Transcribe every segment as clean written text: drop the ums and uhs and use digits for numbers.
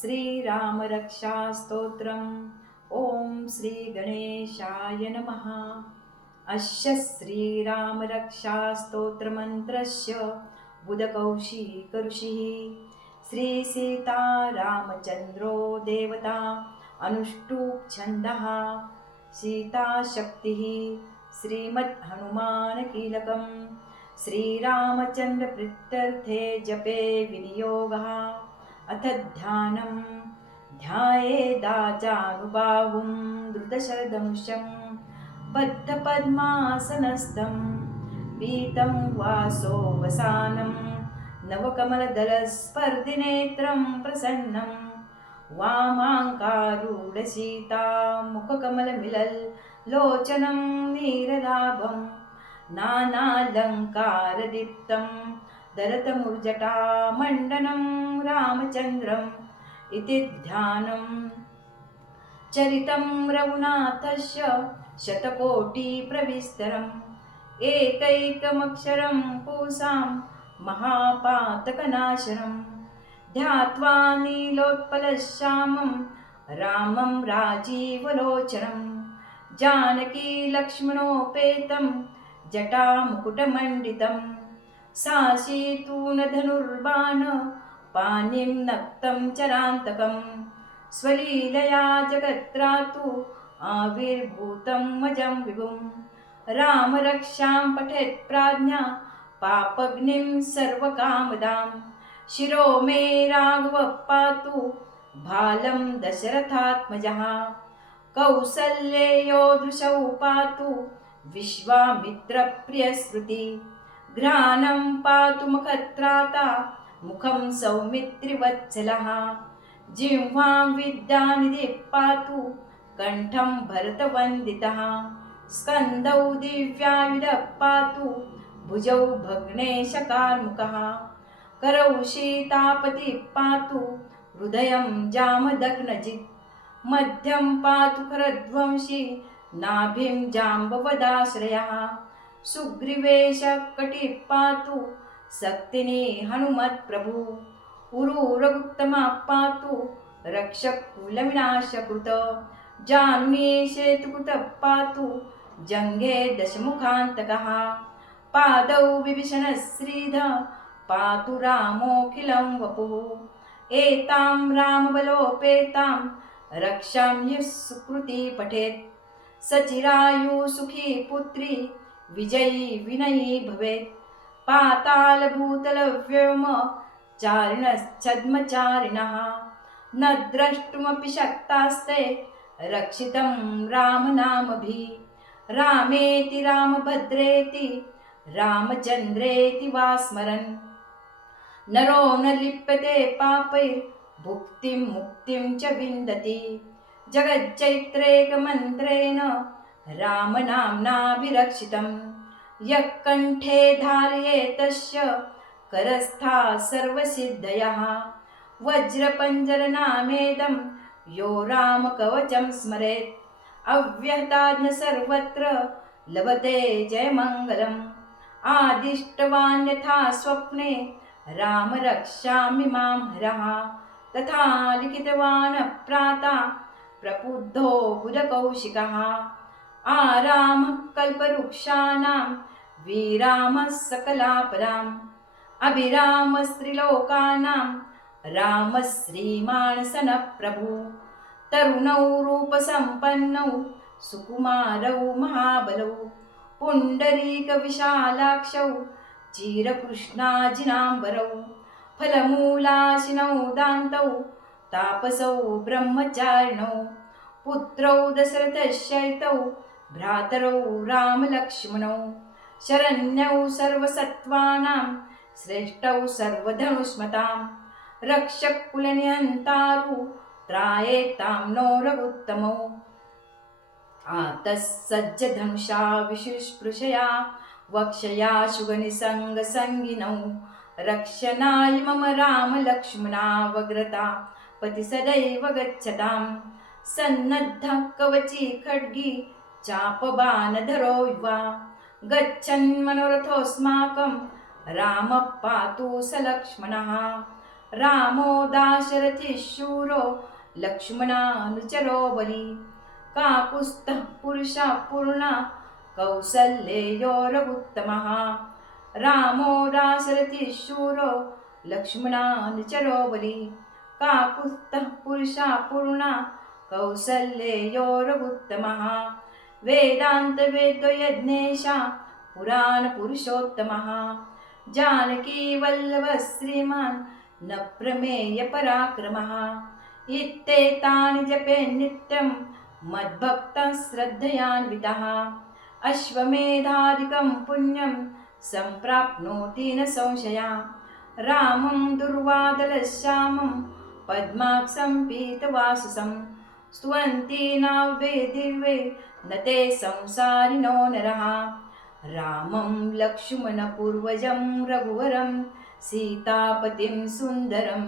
श्रीराम रक्षा स्तोत्रम् ॐ श्री गणेशाय नमः। अस्य श्रीराम रक्षा स्तोत्रमन्त्रस्य बुधकौशिकऋषिः श्री सीता रामचन्द्रो देवता अनुष्टुप् छन्दः सीताशक्तिः श्रीमद्हनुमानकीलकम् श्रीरामचन्द्रप्रीत्यर्थे जपे विनियोगः। अथ ध्यानं ध्यायेदाजानुबाहुं धृतशरधनुषं बद्धपद्मासनस्थं पीतं वासोवसानं नवकमलदलस्पर्धिनेत्रं प्रसन्नं वामाङ्कारूढसीता मुखकमलमिलल्लोचनं नीरदाभं नानालङ्कारदीप्तं दरतमुर्जटामण्डनं रामचन्द्रम् इति ध्यानं चरितं रघुनाथस्य शतकोटिप्रविस्तरम् एकैकमक्षरं पूसां महापातकनाशनं ध्यात्वा नीलोत्पलश्यामं रामं राजीवलोचनं जानकीलक्ष्मणोपेतं जटामुकुटमण्डितं साशीतूणधनुर्बाण पाणिं नक्तं चरान्तकं स्वलीलया जगत्रातु आविर्भूतं मजं विभुं रामरक्षां पठेत् प्राज्ञा पापग्निं सर्वकामदां शिरो मे राघवः पातु भालं दशरथात्मजः कौसल्येयो दृशौ पातु विश्वामित्रप्रियस्मृति घ्राणं पातु मुखत्राता मुखं सौमित्रिवत्सलः जिह्वां विद्यानिधिः पातु कण्ठं भरतवन्दितः स्कन्दौ दिव्यायुधः पातु भुजौ भग्नेशकार्मुकः करौ सीतापतिः पातु हृदयं जामदग्नजित् मध्यं पातु खरध्वंसी नाभिं जाम्बवदाश्रयः सुग्रीवेशः कटिः पातु शक्तिनी हनुमत्प्रभु उरुरगुत्तमः पातु रक्षकुलविनाशकृत जाह्नवी सेतुकृतः पातु जङ्घे दशमुखान्तकः पादौ विभीषणः श्रीधः पातु रामोऽखिलं वपुः एतां रामबलोपेतां रक्षां यः सुकृती पठेत् सचिरायुः सुखी पुत्री विजयी विनयी भवेत् पातालभूतलव्योम चारिणश्छद्मचारिणः न द्रष्टुमपि शक्तास्ते रक्षितं रामनामभिः रामेति रामभद्रेति रामचन्द्रेति वा स्मरन् नरो न लिप्यते पापैर्भुक्तिं मुक्तिं च विन्दति जगच्चैत्रेकमन्त्रेण रामनाम्नाभिरक्षितम् यः कण्ठे धारयेतस्य करस्था सर्वसिद्धयः वज्रपञ्जरनामेदं यो रामकवचं स्मरेत् अव्यहताज्ञ सर्वत्र लभते जयमङ्गलम् आदिष्टवान् यथा स्वप्ने राम रक्षामि मां हरः तथा लिखितवान् प्राता प्रबुद्धो बुधकौशिकः आरामः कल्पवृक्षाणां विरामः सकलापदाम् अभिरामस्त्रिलोकानां रामः श्रीमानसनः प्रभु तरुणौ रूपसम्पन्नौ सुकुमारौ महाबलौ पुण्डरीकविशालाक्षौ चिरकृष्णाजिनाम्बरौ फलमूलाशिनौ दान्तौ तापसौ ब्रह्मचारिणौ पुत्रौ दशरथश्चैतौ भ्रातरौ रामलक्ष्मणौ शरण्यौ सर्वसत्त्वानां श्रेष्ठौ सर्वधनुष्मतां रक्षकुलनिहन्तारु त्रायेतां नो रघुत्तमौ आतस्सज्जधनुषा विशुस्पृशया वक्षया शुगनिसङ्गसङ्गिनौ रक्षणाय मम रामलक्ष्मणावग्रता पति सदैव गच्छतां सन्नद्धः कवची खड्गी चापबाणधरो युवा गच्छन् मनोरथोऽस्माकं रामः पातु स लक्ष्मणः रामो दाशरथी शूरो लक्ष्मणानुचरो बली काकुत्स्थः पुरुषा पूर्णा कौसल्येयो रघुत्तमः रामो दाशरथी शूरो लक्ष्मणानुचरो बली काकुत्स्थः पुरुषा पूर्णा कौसल्येयो रघुत्तमः वेदांत वेद्यो यज्ञेशा पुराण पुरुषोत्तमः जानकी वल्लभ श्रीमान् न प्रमेय पराक्रमः इत्येतानि जपे नित्यं मद्भक्तः श्रद्धयान्वितः अश्वमेधादिकं पुण्यं सम्प्राप्नोति न संशया रामं दुर्वादलश्यामं पद्माक्षं पीतवाससं स्तुवन्ति नाव्ये दिव्ये न ते संसारिणो नरः रामं लक्ष्मणपूर्वजं रघुवरं सीतापतिं सुन्दरं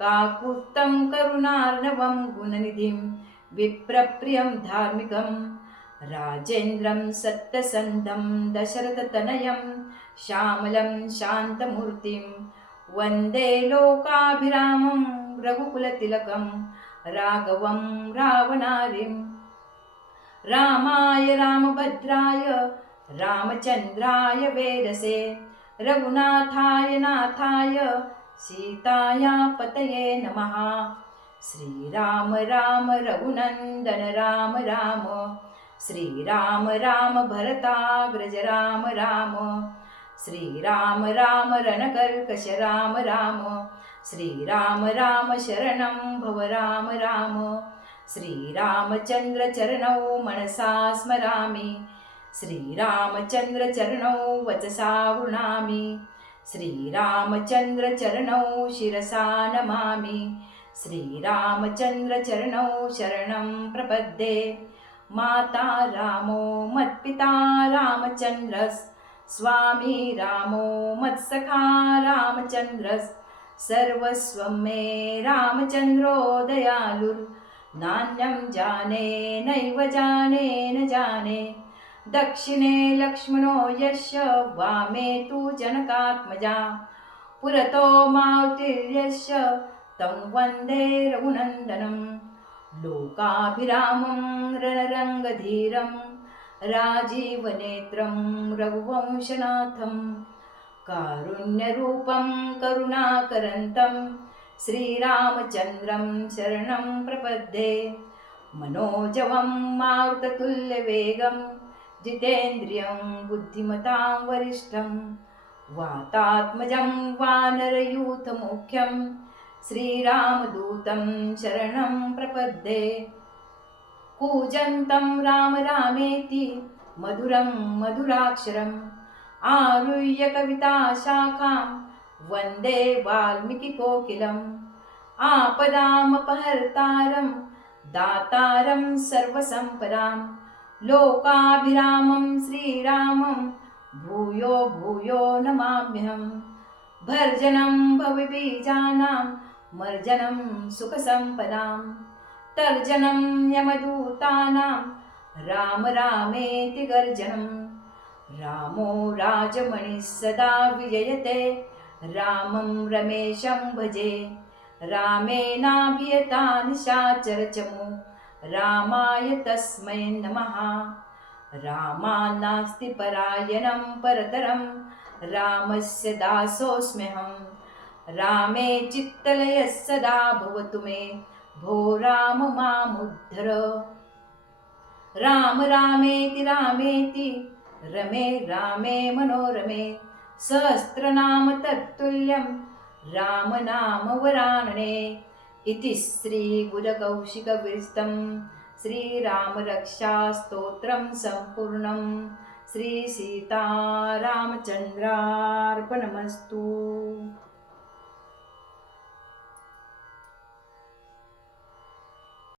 काकुत्स्थं करुणार्णवं गुणनिधिं विप्रप्रियं धार्मिकं राजेन्द्रं सत्यसन्धं दशरथतनयं श्यामलं शान्तमूर्तिं वन्दे लोकाभिरामं रघुकुलतिलकं राघवं रावणारिं रामाय रामभद्राय रामचन्द्राय वेदसे रघुनाथाय नाथाय सीताया पतये नमः श्रीराम राम रघुनन्दन राम राम श्रीराम राम भरताग्रज राम राम श्रीराम राम रणकर्कश राम राम श्रीराम राम शरणं भव राम राम श्रीरामचन्द्र चरणौ मनसा स्मरामि श्रीरामचन्द्र चरणौ वचसा गृह्णामि श्रीरामचन्द्र चरणौ शिरसा नमामि श्रीरामचन्द्र चरणौ शरणं प्रपद्ये माता रामो मत्पिता रामचन्द्रस् स्वामी रामो मत्सखा रामचन्द्रस् सर्वस्वं मे रामचन्द्रो दयालुर् नान्यं जाने नैव जाने न जाने दक्षिणे लक्ष्मणो यस्य वामे तु जनकात्मजा पुरतो मारुतिर्यस्य तं वन्दे रघुनन्दनं लोकाभिरामं रणरङ्गधीरं राजीवनेत्रं रघुवंशनाथं कारुण्यरूपं करुणाकरन्तं श्रीरामचन्द्रं शरणं प्रपद्ये मनोजवं मारुततुल्यवेगं जितेन्द्रियं बुद्धिमतां वरिष्ठं वातात्मजं वानरयूथमुख्यं श्रीरामदूतं शरणं प्रपद्ये कूजन्तं राम रामेति मधुरं मधुराक्षरम् आरुह्य कविताशाखां वन्दे वाल्मीकिकोकिलम् आपदामपहर्तारं दातारं सर्वसम्पदां लोकाभिरामं श्रीरामं भूयो भूयो नमाम्यहम् भर्जनं भवबीजानां मर्जनं सुखसम्पदां तर्जनं यमदूतानां राम रामेति गर्जनं रामो राजमणिः सदा विजयते रामं रमेशं भजे रामेणाभियता निशाचरचमु रामाय तस्मै नमः रामान्नास्ति परायणं परतरं रामस्य दासोऽस्म्यहं रामे चित्तलयः सदा भवतु मे भो राम मामुद्धर राम रामेति रामेति रमे रामे मनोरमे सहस्रनाम तत्तुल्यं राम नाम वरानने इति श्रीगुरकौशिकविरचितं श्रीरामरक्षास्तोत्रं सम्पूर्णं श्रीसीतारामचन्द्रार्पणमस्तु।